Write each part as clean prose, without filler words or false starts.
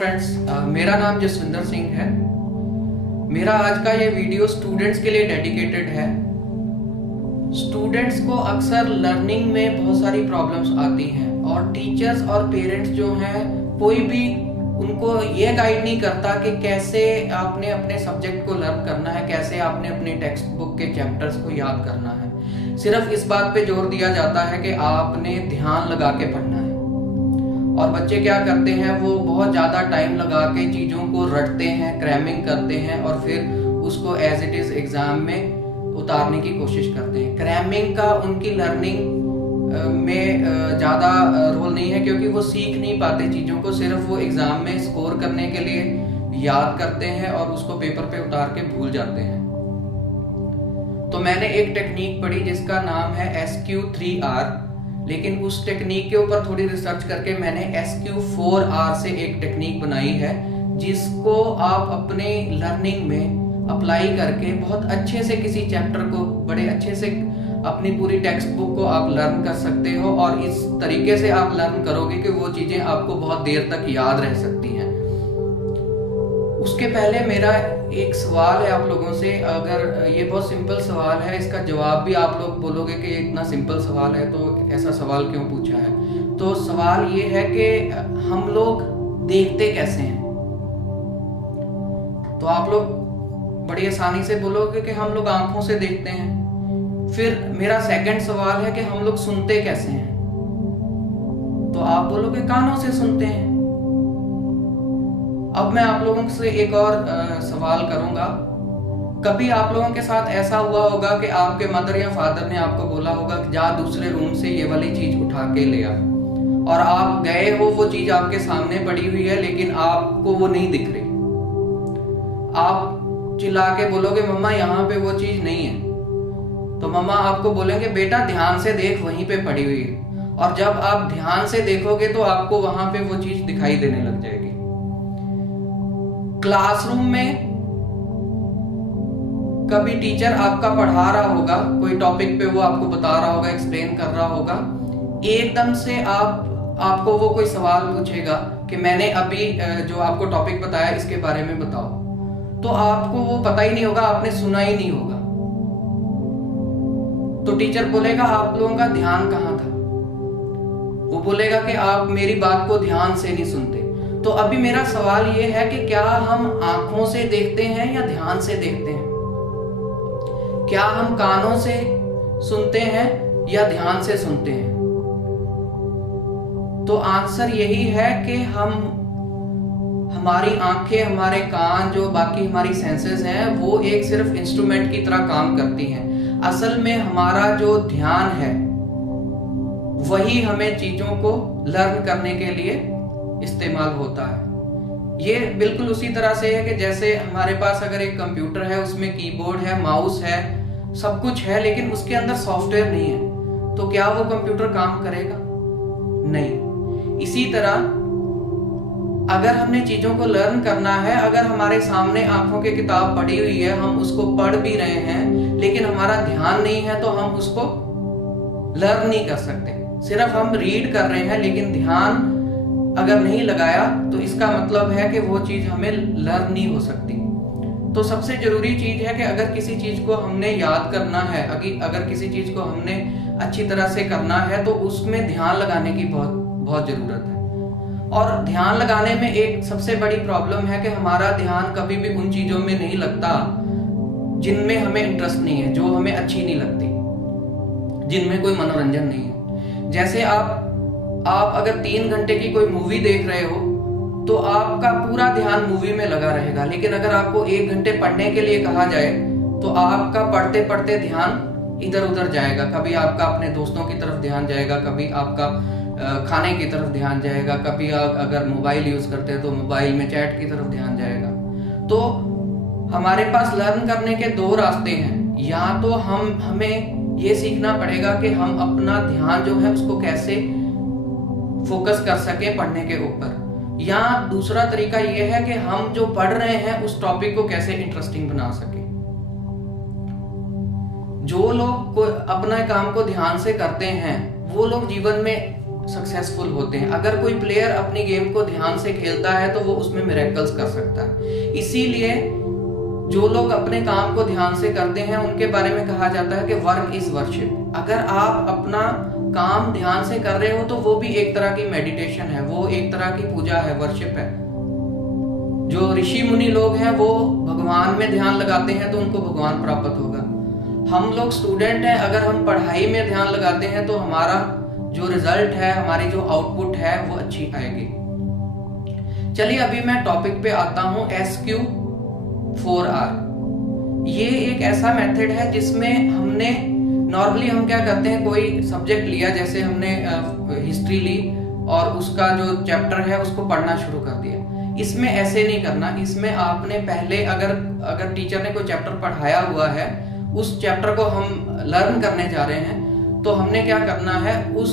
Friends, मेरा नाम जसविंदर सिंह है। मेरा आज का ये वीडियो स्टूडेंट्स के लिए डेडिकेटेड है। स्टूडेंट्स को अक्सर लर्निंग में बहुत सारी प्रॉब्लम्स आती हैं और टीचर्स और पेरेंट्स जो हैं कोई भी उनको ये गाइड नहीं करता कि कैसे आपने अपने सब्जेक्ट को लर्न करना है, कैसे आपने अपने टेक्स्ट बुक के चैप्टर्स को याद करना है। सिर्फ इस बात पे जोर दिया जाता है कि आपने ध्यान लगा के पढ़ना है और बच्चे क्या करते हैं, वो बहुत ज़्यादा टाइम लगा के चीज़ों को रटते हैं, क्रैमिंग करते हैं और फिर उसको एज इट इज़ एग्ज़ाम में उतारने की कोशिश करते हैं। क्रैमिंग का उनकी लर्निंग में ज़्यादा रोल नहीं है क्योंकि वो सीख नहीं पाते चीज़ों को, सिर्फ वो एग्ज़ाम में स्कोर करने के लिए याद करते हैं और उसको पेपर पे उतार के भूल जाते हैं। तो मैंने एक टेक्निक पढ़ी जिसका नाम है SQ3R, लेकिन उस टेक्निक के ऊपर थोड़ी रिसर्च करके मैंने SQ4R से एक टेक्निक बनाई है जिसको आप अपने लर्निंग में अप्लाई करके बहुत अच्छे से किसी चैप्टर को बड़े अच्छे से अपनी पूरी टेक्स्ट बुक को आप लर्न कर सकते हो और इस तरीके से आप लर्न करोगे कि वो चीजें आपको बहुत देर तक याद रह सकती हैं। उसके पहले मेरा एक सवाल है आप लोगों से। अगर ये बहुत सिंपल सवाल है, इसका जवाब भी आप लोग बोलोगे कि इतना सिंपल सवाल है तो ऐसा सवाल क्यों पूछा है। तो सवाल ये है कि हम लोग देखते कैसे हैं। तो आप लोग बड़ी आसानी से बोलोगे कि हम लोग आंखों से देखते हैं। फिर मेरा सेकंड सवाल है कि हम लोग सुनते कैसे हैं। तो आप बोलोगे कानों से सुनते हैं। अब मैं आप लोगों से एक और सवाल करूंगा। कभी आप लोगों के साथ ऐसा हुआ होगा कि आपके मदर या फादर ने आपको बोला होगा कि जा दूसरे रूम से ये वाली चीज उठा के ले आ, और आप गए हो, वो चीज आपके सामने पड़ी हुई है लेकिन आपको वो नहीं दिख रही। आप चिल्ला के बोलोगे मम्मा यहाँ पे वो चीज नहीं है, तो मम्मा आपको बोलेंगे बेटा ध्यान से देख, वहीं पे पड़ी हुई है। और जब आप ध्यान से देखोगे तो आपको वहां पे वो चीज दिखाई देने लग जाएगी। क्लासरूम में कभी टीचर आपका पढ़ा रहा होगा, कोई टॉपिक पे वो आपको बता रहा होगा, एक्सप्लेन कर रहा होगा, एकदम से आपको वो कोई सवाल पूछेगा कि मैंने अभी जो आपको टॉपिक बताया इसके बारे में बताओ, तो आपको वो पता ही नहीं होगा, आपने सुना ही नहीं होगा। तो टीचर बोलेगा आप लोगों का ध्यान कहाँ था। वो बोलेगा कि आप मेरी बात को ध्यान से नहीं सुनते। तो अभी मेरा सवाल ये है कि क्या हम आंखों से देखते हैं या ध्यान से देखते हैं? क्या हम कानों से सुनते हैं या ध्यान से सुनते हैं? तो आंसर यही है कि हमारी आंखें, हमारे कान, जो बाकी हमारी सेंसेस हैं, वो एक सिर्फ इंस्ट्रूमेंट की तरह काम करती हैं। असल में हमारा जो ध्यान है वही हमें चीजों को लर्न करने के लिए इस्तेमाल होता है। ये बिल्कुल उसी तरह से है कि जैसे हमारे पास अगर एक कंप्यूटर है, उसमें कीबोर्ड है, माउस है, सब कुछ है, लेकिन उसके अंदर सॉफ्टवेयर नहीं है, तो क्या वो कंप्यूटर काम करेगा? नहीं। इसी तरह अगर हमने चीजों को लर्न करना है, अगर हमारे सामने आंखों की किताब पड़ी हुई है, हम उसको पढ़ भी रहे हैं लेकिन हमारा ध्यान नहीं है, तो हम उसको लर्न नहीं कर सकते। सिर्फ हम रीड कर रहे हैं लेकिन ध्यान अगर नहीं लगाया तो इसका मतलब है कि वो चीज हमें लर्न नहीं हो सकती। तो सबसे जरूरी चीज है कि अगर किसी चीज को हमने याद करना है, अगर किसी चीज को हमने अच्छी तरह से करना है, तो उसमें ध्यान लगाने की बहुत बहुत जरूरत है। और ध्यान लगाने में एक सबसे बड़ी प्रॉब्लम है कि हमारा ध्यान कभी भी उन चीजों में नहीं लगता जिनमें हमें इंटरेस्ट नहीं है, जो हमें अच्छी नहीं लगती, जिनमें कोई मनोरंजन नहीं है। जैसे आप अगर 3 घंटे की कोई मूवी देख रहे हो तो आपका पूरा ध्यान मूवी में लगा रहेगा, लेकिन अगर आपको 1 घंटे पढ़ने के लिए कहा जाए तो आपका पढ़ते पढ़ते ध्यान इधर उधर जाएगा। कभी आपका अपने दोस्तों की तरफ ध्यान जाएगा, कभी आपका खाने की तरफ ध्यान जाएगा, कभी अगर मोबाइल यूज करते हैं तो मोबाइल में चैट की तरफ ध्यान जाएगा। तो हमारे पास लर्न करने के 2 रास्ते हैं। या तो हमें ये सीखना पड़ेगा कि हम अपना ध्यान जो है उसको कैसे फोकस कर सके पढ़ने के ऊपर, या दूसरा तरीका यह है कि हम जो पढ़ रहे हैं उस टॉपिक को कैसे इंटरेस्टिंग बना सके। जो लोग अपना काम को ध्यान से करते हैं वो लोग जीवन में सक्सेसफुल होते हैं। अगर कोई प्लेयर अपनी गेम को ध्यान से खेलता है तो वो उसमें मिरेकल्स कर सकता है। इसीलिए जो लोग अपने काम को ध्यान से करते हैं उनके बारे में कहा जाता है कि वर्क इज वर्शिप। अगर आप अपना काम ध्यान से कर रहे हो तो वो भी एक तरह की मेडिटेशन है, वो एक तरह की पूजा है, वर्शिप है। जो ऋषि मुनि लोग हैं वो भगवान में ध्यान लगाते हैं तो उनको भगवान प्राप्त होगा। हम लोग स्टूडेंट हैं, अगर हम पढ़ाई में ध्यान लगाते हैं तो हमारा जो रिजल्ट है, हमारी जो आउटपुट है वो अच्छी आएगी। चलिए अभी मैं टॉपिक पे आता हूं, SQ4R। ये एक ऐसा मेथड है जिसमें हमने नॉर्मली हम क्या करते हैं, कोई सब्जेक्ट लिया, जैसे हमने हिस्ट्री ली और उसका जो चैप्टर है उसको पढ़ना शुरू कर दिया। इसमें ऐसे नहीं करना। इसमें आपने पहले अगर टीचर ने कोई चैप्टर पढ़ाया हुआ है, उस चैप्टर को हम लर्न करने जा रहे हैं, तो हमने क्या करना है, उस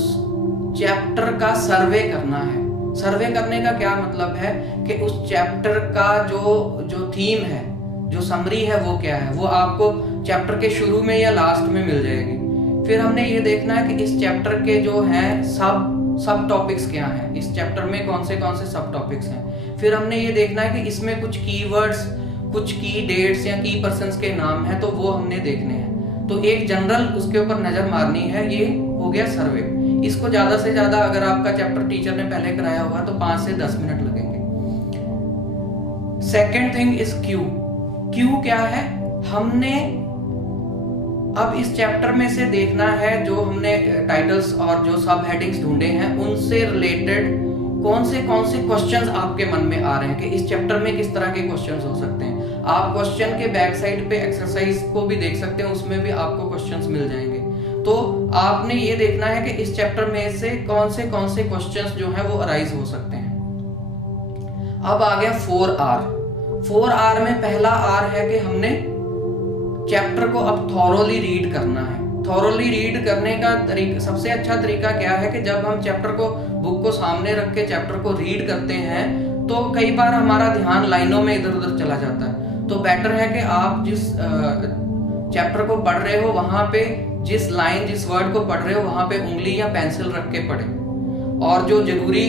चैप्टर का सर्वे करना है। सर्वे करने का क्या मतलब है कि उस चैप्टर का जो थीम है, जो समरी है वो क्या है, वो आपको चैप्टर के शुरू में या लास्ट में मिल जाएगी। फिर हमने ये देखना है कि इस चैप्टर के जो हैं सब टॉपिक्स क्या हैं, इस चैप्टर में कौन से सब टॉपिक्स हैं। फिर हमने ये देखना है कि इसमें कुछ कीवर्ड्स, कुछ की डेट्स या की पर्सन्स के नाम हैं, तो वो हमने देखने हैं। तो एक जनरल उसके ऊपर नजर मारनी है। ये हो गया सर्वे। इसको ज्यादा से ज्यादा अगर आपका चैप्टर टीचर ने पहले कराया हुआ तो 5 से 10 मिनट लगेंगे। Second thing is Q. Q क्या है, हमने अब इस चैप्टर में से देखना है, जो हमने टाइटल्स और जो सब हेडिंग्स ढूंढे हैं उनसे रिलेटेड कौन से क्वेश्चंस आपके मन में आ रहे हैं कि इस चैप्टर में किस तरह के क्वेश्चंस हो सकते हैं। आप क्वेश्चन के बैक साइड पे एक्सरसाइज को भी देख सकते हैं, उसमें भी आपको क्वेश्चंस मिल जाएंगे। तो आपने ये देखना है कि इस चैप्टर में से कौन से क्वेश्चंस जो है वो अराइज हो सकते हैं। अब आ गया 4R। 4R में पहला R है कि हमने चैप्टर को अब थॉरोली रीड करना है। थॉरोली रीड करने का सबसे अच्छा तरीका क्या है कि जब हम चैप्टर को, बुक को सामने रख के चैप्टर को रीड करते हैं तो कई बार हमारा ध्यान लाइनों में इधर उधर चला जाता है। तो बेटर है कि आप जिस चैप्टर को पढ़ रहे हो वहां पे जिस लाइन, जिस वर्ड को पढ़ रहे हो वहां पे उंगली या पेंसिल रख के पढ़ें, और जो जरूरी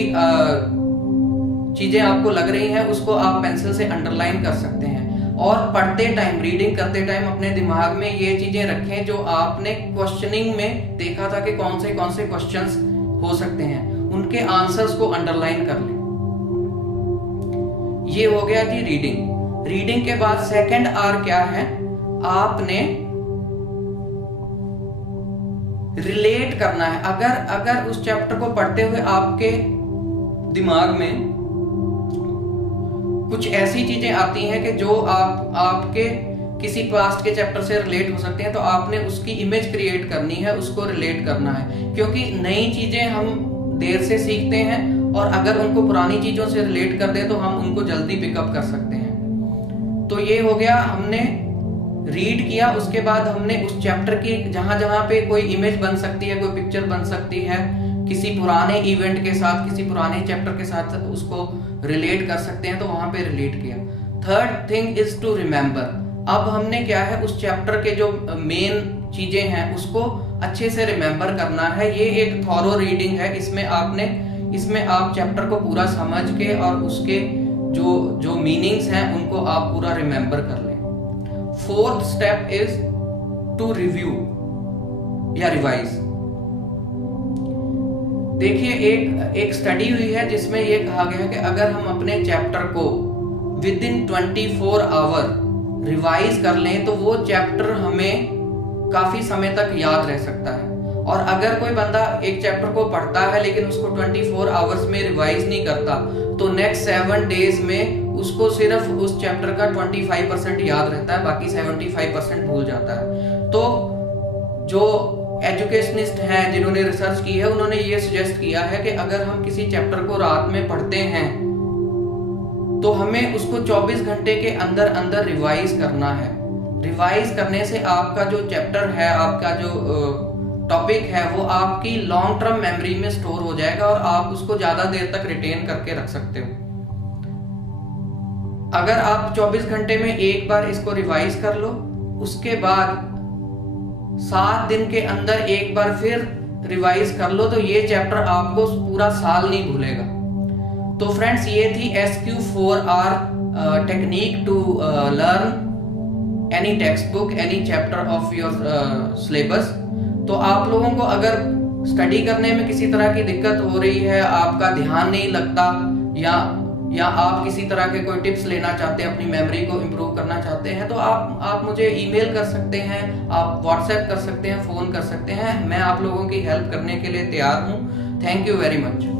चीजें आपको लग रही हैं उसको आप पेंसिल से अंडरलाइन कर सकते हैं। और पढ़ते टाइम, रीडिंग करते टाइम अपने दिमाग में ये चीजें रखें जो आपने क्वेश्चनिंग में देखा था कि कौन से क्वेश्चंस हो सकते हैं, उनके आंसर्स को अंडरलाइन कर लें। ये हो गया जी रीडिंग। रीडिंग के बाद सेकंड R क्या है, आपने रिलेट करना है। अगर उस चैप्टर को पढ़ते हुए आपके दिमाग में कुछ ऐसी चीजें आती हैं कि जो आपके किसी पास्ट के चैप्टर से रिलेट हो सकते हैं, तो आपने उसकी इमेज क्रिएट करनी है, उसको रिलेट करना है। क्योंकि नई चीजें हम देर से सीखते हैं और अगर उनको पुरानी चीजों से रिलेट कर दें तो हम उनको जल्दी पिकअप कर सकते हैं। तो ये हो गया, हमने रीड किया, उसके बाद हमने उस चैप्टर की जहां पे कोई इमेज बन सकती है, कोई पिक्चर बन सकती है, किसी पुराने इवेंट के साथ, किसी पुराने चैप्टर के साथ उसको रिलेट कर सकते हैं, तो वहां पे रिलेट किया। Third thing is to remember. अब हमने क्या है, उस चैप्टर के जो मेन चीजें हैं उसको अच्छे से रिमेम्बर करना है। ये एक थॉरो रीडिंग है। इसमें आप चैप्टर को पूरा समझ के और उसके जो मीनिंग्स हैं उनको आप पूरा रिमेम्बर कर लें। Fourth step is to review या रिवाइज। देखिए एक स्टडी हुई है जिसमें यह कहा गया है कि अगर हम अपने चैप्टर को विद इन 24 आवर रिवाइज कर लें तो वो चैप्टर हमें काफी समय तक याद रह सकता है। और अगर कोई बंदा एक चैप्टर को पढ़ता है लेकिन उसको 24 आवर्स में रिवाइज नहीं करता, तो नेक्स्ट 7 डेज में उसको सिर्फ उस चैप्टर का 25% याद रहता है, बाकी 75% भूल जाता है। तो जो एजुकेशनिस्ट हैं जिन्होंने रिसर्च की है, उन्होंने ये सजेस्ट किया है कि अगर हम किसी चैप्टर को रात में पढ़ते हैं तो हमें उसको 24 घंटे के अंदर अंदर रिवाइज करना है। रिवाइज करने से आपका जो चैप्टर है, आपका जो टॉपिक है, वो आपकी लॉन्ग टर्म मेमोरी में स्टोर हो जाएगा और आप उसको ज्यादा देर तक रिटेन करके रख सकते हो। अगर आप 24 घंटे में एक बार इसको रिवाइज कर लो, उसके बाद 7 दिन के अंदर एक बार फिर रिवाइज कर लो तो ये चैप्टर आपको पूरा साल नहीं भूलेगा। तो फ्रेंड्स, ये थी SQ4R technique to learn any textbook, any chapter of your syllabus. तो आप लोगों को अगर स्टडी करने में किसी तरह की दिक्कत हो रही है, आपका ध्यान नहीं लगता, या आप किसी तरह के कोई टिप्स लेना चाहते हैं, अपनी मेमोरी को इम्प्रूव करना चाहते हैं, तो आप मुझे ईमेल कर सकते हैं, आप व्हाट्सएप कर सकते हैं, फोन कर सकते हैं। मैं आप लोगों की हेल्प करने के लिए तैयार हूँ। Thank you very much.